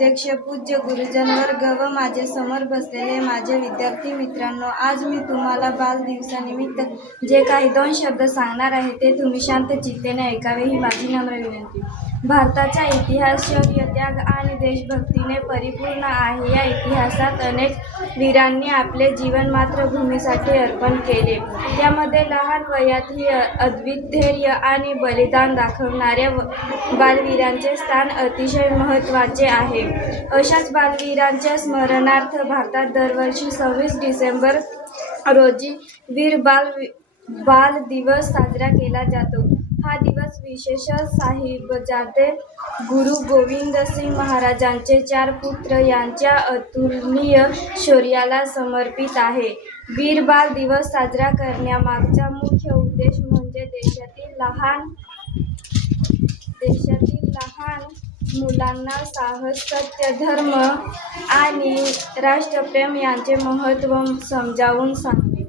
अध्यक्ष, पूज्य गुरुजन वर्ग व माझे समोर बसलेले माझे विद्यार्थी मित्रांनो, आज मी तुम्हाला बालदिवसानिमित्त जे काही 2 शब्द सांगणार आहे ते तुम्ही शांत चित्तेने ऐकावे ही माझी नम्र विनंती. भारताचा इतिहास शौर्य, त्याग आणि देशभक्तीने परिपूर्ण आहे. या इतिहासात अनेक वीरांनी आपले जीवन मातृभूमीसाठी अर्पण केले. त्यामध्ये लहान वयातही अद्वित धैर्य आणि बलिदान दाखवणाऱ्या बालवीरांचे स्थान अतिशय महत्त्वाचे आहे. अशाच बालवीरांच्या स्मरणार्थ भारतात दरवर्षी 26 डिसेंबर रोजी वीर बाल दिवस साजरा केला जातो. हा दिवस विशेषतः साहिबजादे गुरु गोविंद सिंग महाराजांचे 4 पुत्र यांच्या अतुलनीय शौर्याला समर्पित आहे. वीर बाल दिवस साजरा करण्यामागचा मुख्य उद्देश म्हणजे देशातील लहान मुलांना साहस, सत्य, धर्म आणि राष्ट्रप्रेम यांचे महत्त्व समजावून सांगणे.